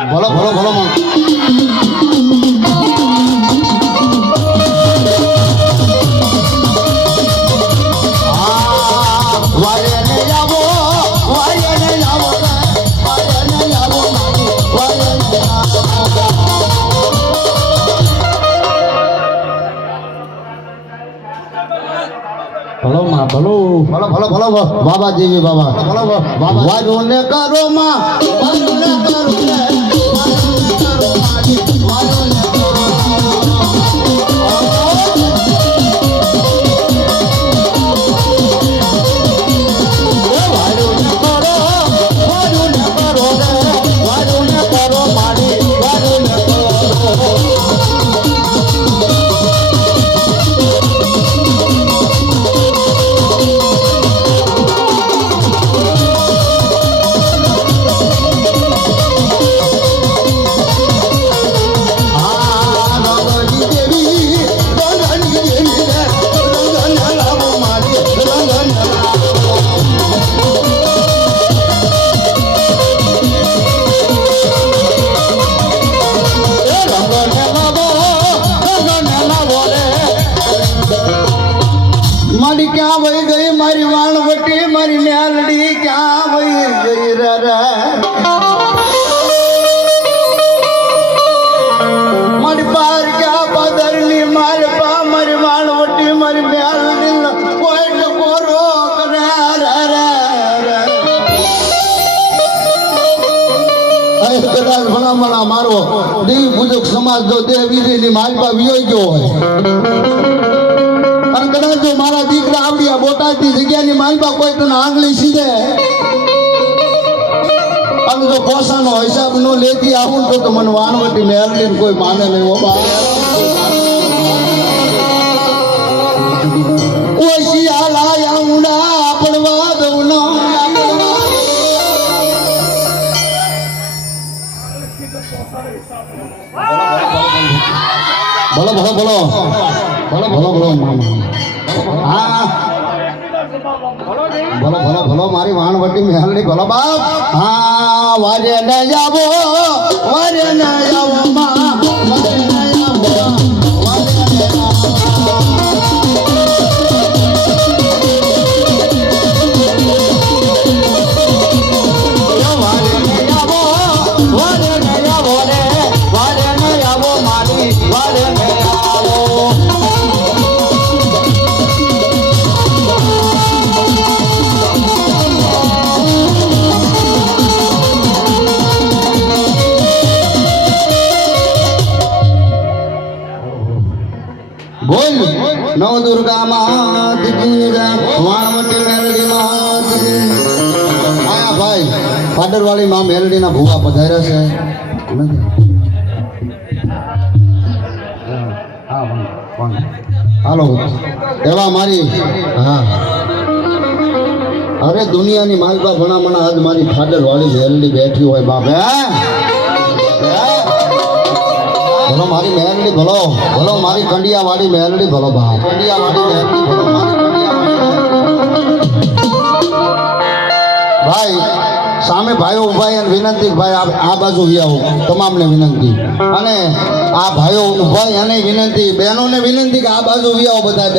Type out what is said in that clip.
ભલો ભલો ભલો માં ભલો માં ભલો ભલો ભલો ભલો બાબા દેવી બાબા ભલો બાબા વાજો ને કરો માં વાજો ને કરો ને વાજો ને કરો મારી ક્યાં વહી ગઈ મારી વાણવટી મારી મેલડી ક્યાં વહી ગઈ રે મારી પાર ક્યાં પાદરની મારી પા મારી વાણવટી મારી મેલડી કોઈ કોરો કરે રે કદાચ ભલામણા મારો દેવી પૂજક સમાજ જો દેહ વિધિની મારી પા વિયોઈ ગયો હોય અને કદાચ જો મારા દીકરા આવડી આ બોટાદની જગ્યાની માલબા કોઈ તને આંગળી સીધે અને જો પોસાનો હિસાબ નો લેતી આવું તો મને વાનવટી મેરલી કોઈ માને નહીં બાબા ઓછી હાલાયા ઊંડા પડવા દઉં ના બોલો બોલો બોલો બોલો બોલો બોલો હા બોલો બોલો બોલો મારી વાણવટી મેલડી બોલો બાપ હા વારે ન જાવો માં વારે ન જાવો બોલ નવ દુર્ગા માત કી જય વાણવટી મેલડી માત કી આયા ભાઈ પાડરવાળી માં મેલડી ના ભૂવા પધાર્યા છે હાલો એવા મારી હા અરે દુનિયાની માલબા ભણામણા આજ મારી ફાડરવાળી મેલડી બેઠી હોય બાપ ભલો મારી મેલડી ભલો ભલો મારી કંડિયા વાળી મેલડી ભલો બા કંડિયા વાળી મેલડી ભલો મારી ભાઈ સામે ભાઈઓ ઉભા અને વિનંતી ભાઈ આ બાજુ આવો તમામને વિનંતી અને આ ભાઈઓ ઉભા અને વિનંતી બહેનોને વિનંતી કે આ બાજુ આવો બધા